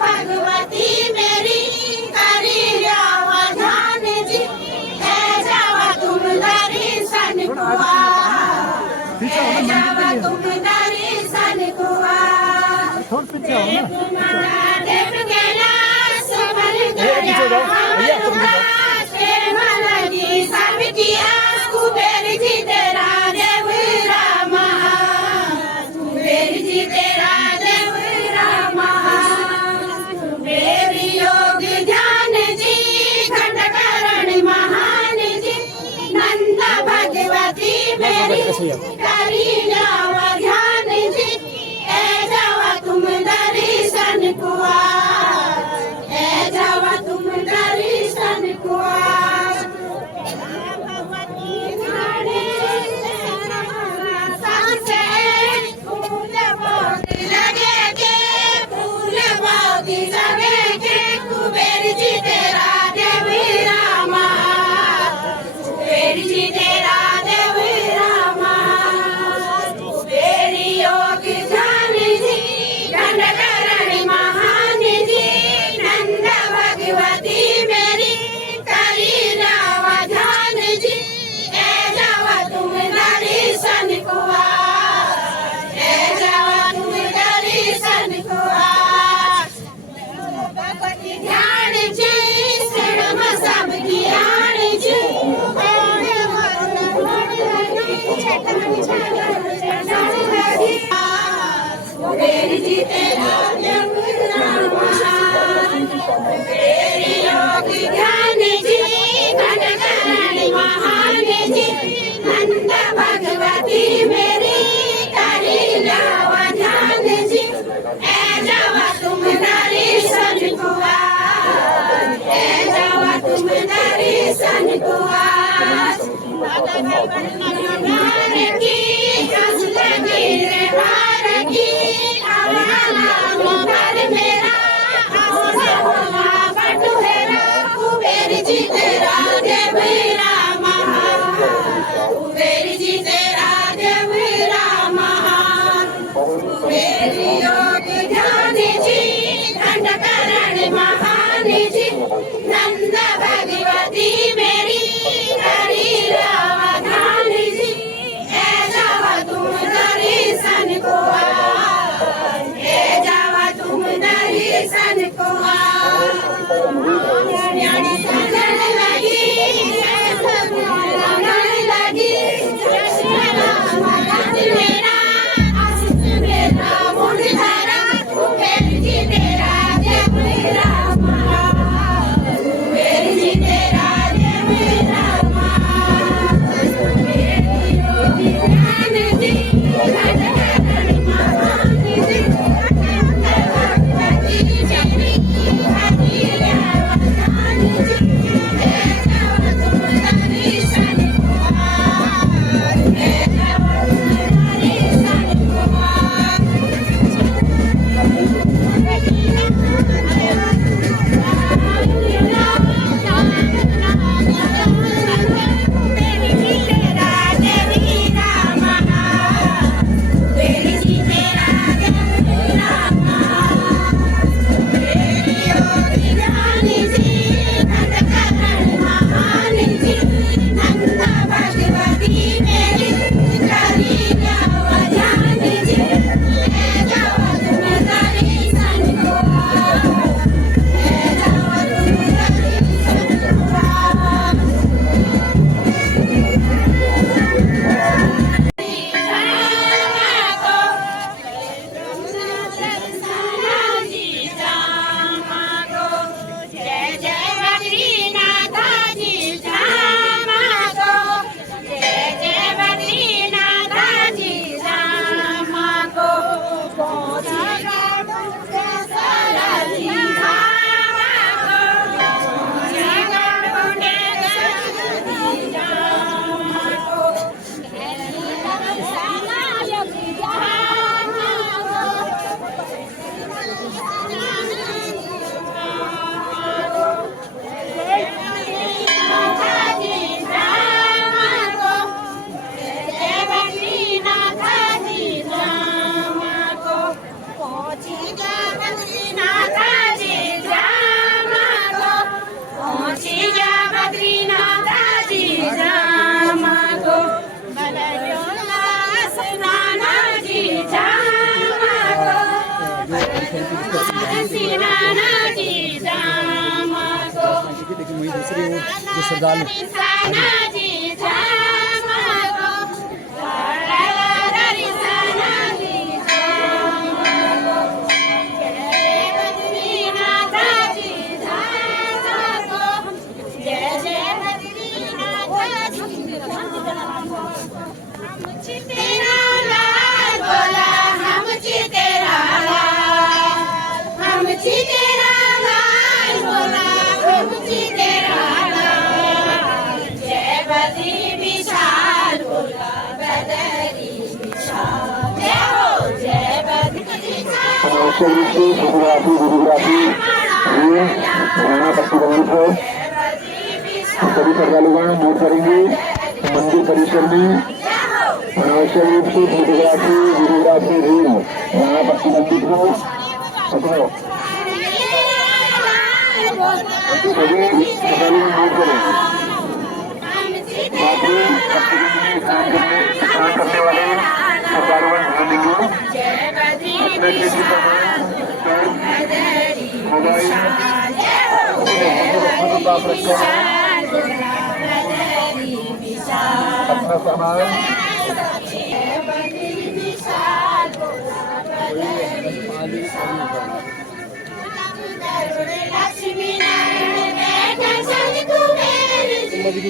भगवती मेरी करी ध्यान जी है जावा तुम दर्शन कुआ है जावा तुम दर्शन कुआ देव गेला सबल जी सब किया कुबेर जी तेरा देव रामा कुबेर जी तेरा देव रामा कुबेर योग ध्यान जी खंडकरण महान जी नंद भगवती मेरी करी जावा ध्यान जी ए जावा तुम दर्शन कुआ ए जावा तुम दर्शन कुआ कुबेर जी तेरा देव रामा कुबेर जी तेरा देव रामा कुबेर योग ध्यान जी खंडकरण महान जी नंद भगवती मेरी करी जावा ध्यान जी ए जावा तुम दर्शन कुआ ए जावा तुम दर्शन कुआ ध्यान जी सिरम सब ज्ञान जी कुबेर जी तेरा देव रामा कुबेर योग ध्यान जी खंडकरण महान जी नंद भगवती मेरी करी जावा ध्यान जी ए जावा तुम दर्शन कुआ ए जावा तुम दर्शन कुआ बार की हंस लगी रे बार की पर मेरा बटुहेरा कुबेर जी तेरा देव रामा कुबेर जी तेरा देव थी, लेकिन वहीं दूसरी ओर जो श्रद्धालु आवश्यक रूप से फोटोग्राफी वीडियोग्राफी ये रहना प्रतिबंधित है। सभी श्रद्धालुगण नोट करेंगे मंदिर परिसर में अनावश्यक रूप से फोटोग्राफी वीडियोग्राफी रील रहना प्रतिबंधित है। सभी श्रद्धालुगण नोट करें। स्नान करने वाले श्रद्धालुगण ध्यान देंगे। अपना सामान लक्ष्मी नारायण बैठा संग तू मेरी